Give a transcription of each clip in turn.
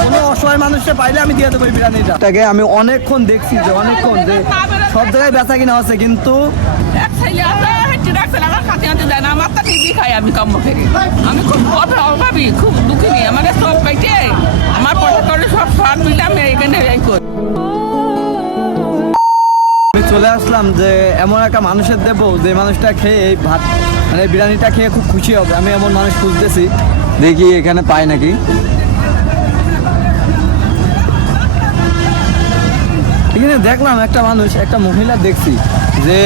কোনো অসহায় মানুষকে পাইলে আমি দিয়ে দেবো এই বিরিয়ানিটা। এটাকে আমি অনেকক্ষণ দেখছি যে অনেকক্ষণ যে সব জায়গায় বেচা কিনা কিন্তু আছে হেঁটে ডাকছে আমার খাতে আনতে দেয় না আমার তো নিজেই খাই আমি কম্ম ফেরি আমি খুব অভাবী খুব দুঃখিনী। আমাকে সব পেটে আমার পয়সা করে সব সব মিলে এখানে করি। চলে আসলাম যে এমন একটা মানুষের দেবো যে মানুষটা খেয়ে এই ভাত মানে বিরিয়ানিটা খেয়ে খুব খুশি হবে। আমি এমন মানুষ খুঁজতেছি। দেখি এখানে পাই নাকি। এখানে দেখলাম একটা মানুষ, একটা মহিলা দেখছি যে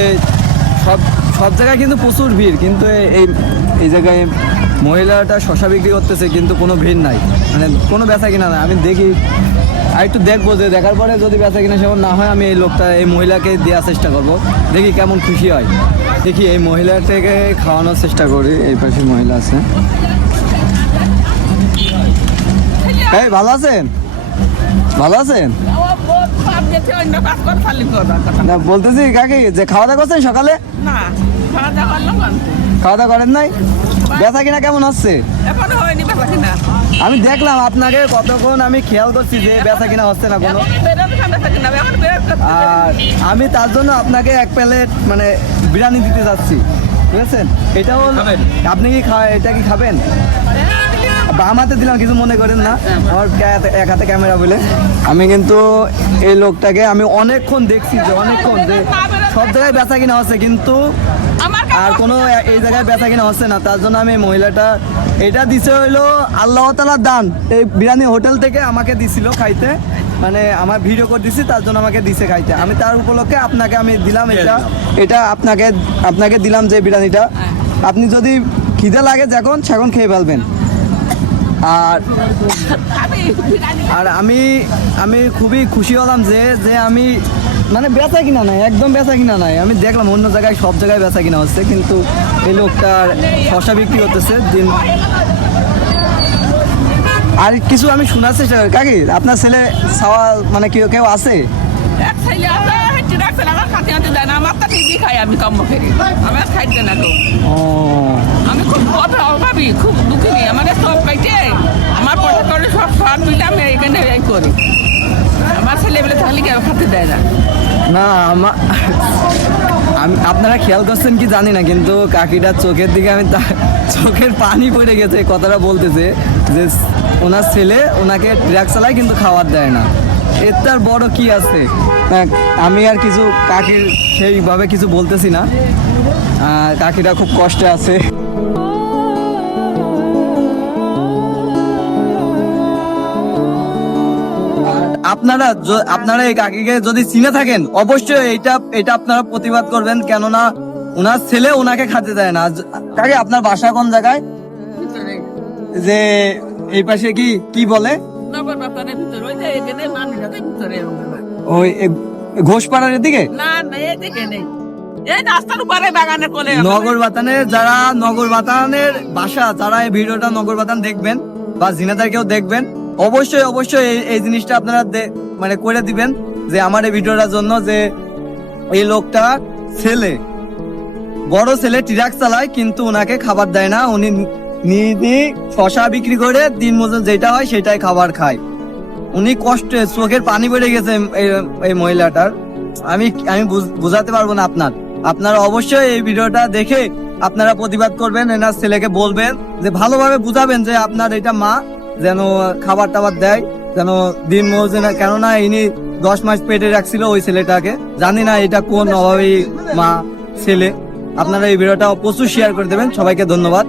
সব সব জায়গায় কিন্তু প্রচুর ভিড়, কিন্তু এই এই জায়গায় মহিলাটা শশা বিক্রি করতেছে, কিন্তু কোনো ভিড় নাই। মানে কোনো বেচা কিনা নাই। আমি দেখি, আর একটু দেখব যে দেখার পরে যদি বেচা কিনা সেমন না হয়, আমি এই লোকটা, এই মহিলাকে দেওয়ার চেষ্টা করব। দেখি কেমন খুশি হয়। দেখি এই মহিলাটাকে খাওয়ানোর চেষ্টা করি, এই পাশে মহিলা আছে। এই, ভালো আছেন? ভালো আছেন? সব অন্য কাজ করে খালি করার কথা। না বলতেছি কাকি যে খাওয়া দাওয়া করছেন সকালে? না খাওয়া দাওয়া করলাম খাওয়া দাওয়া করেন নাই? বেচা কিনা কেমন হচ্ছে এখনও হয়নি বেলা কিনা। আমি দেখলাম আপনাকে কতক্ষণ আমি খেয়াল করছি যে বেচা কিনা হচ্ছে না কোনো। আর আমি তার জন্য আপনাকে এক প্লেট মানে বিরিয়ানি দিতে যাচ্ছি। বুঝেছেন? এটাও আপনি কি খা এটা কি খাবেন? বাম হাতে দিলাম কিছু মনে করেন না। আমার এক হাতে ক্যামেরা বলে। আমি কিন্তু এই লোকটাকে আমি অনেকক্ষণ দেখছি যে অনেকক্ষণ যে সব জায়গায় বেচা কিনা হচ্ছে কিন্তু আর কোনো এই জায়গায় বেচা কিনা হচ্ছে না। তার জন্য আমি মহিলাটা এটা দিছে হইল আল্লাহ তালার দান। এই বিরিয়ানি হোটেল থেকে আমাকে দিছিল খাইতে। মানে আমার ভিডিও করে দিছি তার জন্য আমাকে দিছে খাইতে। আমি তার উপলক্ষে আপনাকে আমি দিলাম এটা। এটা আপনাকে আপনাকে দিলাম যে বিরিয়ানিটা। আপনি যদি খিদে লাগে যখন সেখন খেয়ে ফেলবেন। আর আর আমি আমি খুবই খুশি হলাম যে যে আমি মানে বেচা কিনা নাই একদম বেচা কিনা নাই। আমি দেখলাম অন্য জায়গায় সব জায়গায় বেচা কিনা হচ্ছে কিন্তু এই লোকটার শশা বিক্রি করতেছে দিন আর কিছু আমি শোনার চেষ্টা করি। কাকি আপনার ছেলে সাওয়া মানে কেউ কেউ আছে? আছে হেঁটে ডাকছে আমার খাতে দেয় না। না আমার আমি আপনারা খেয়াল করছেন কি জানি না কিন্তু কাকিটার চোখের দিকে আমি চোখের পানি পড়ে গেছে কথাটা বলতেছে যে ওনার ছেলে ওনাকে ট্রাক চালায় কিন্তু খাবার দেয় না। এর তার বড় কি আছে? না, আমি আর কিছু কাকির সেইভাবে কিছু বলতেছি না। কাকিটা খুব কষ্টে আছে। আপনারা আপনারা এই কাকিকে যদি চিনে থাকেন অবশ্যই এটা এটা আপনারা প্রতিবাদ করবেন কেননা ওনার ছেলে ওনাকে খাতে দেয় না। কাকি আপনার বাসা কোন জায়গায়? যে এই পাশে কি কি বলে? ওই ঘোষপাড়ার দিকে না না এদিকে নেই। নগর বাতানের যারা নগর বাতানের বাসা যারা এই ভিডিওটা নগর বাতান দেখবেন বা জিনাদার কেউ দেখবেন অবশ্যই অবশ্যই এই- জিনিসটা আপনারা মানে করে দিবেন যে আমার এই ভিডিওটার জন্য যে এই লোকটা ছেলে, বড় ছেলে ট্রাক চালায়, কিন্তু ওনাকে খাবার দেয় না। উনি নিজে শশা বিক্রি করে দিন মজুর যেটা হয় সেটাই খাবার খায়। উনি কষ্টে চোখের পানি বেড়ে গেছে এই- মহিলাটার। আমি আমি বুঝ- বুঝাতে পারব না আপনার। আপনারা অবশ্যই এই ভিডিওটা দেখে আপনারা প্রতিবাদ করবেন, এনার ছেলেকে বলবেন যে ভালোভাবে বুঝাবেন যে আপনার এটা মা যেন খাবার টাবার দেয়, যেন দিন মজুর কেননা ইনি দশ মাস পেটে রাখছিল ওই ছেলেটাকে। জানি না এটা কোন অভাবী মা, ছেলে। আপনারা এই ভিডিওটা প্রচুর শেয়ার করে দেবেন। সবাইকে ধন্যবাদ।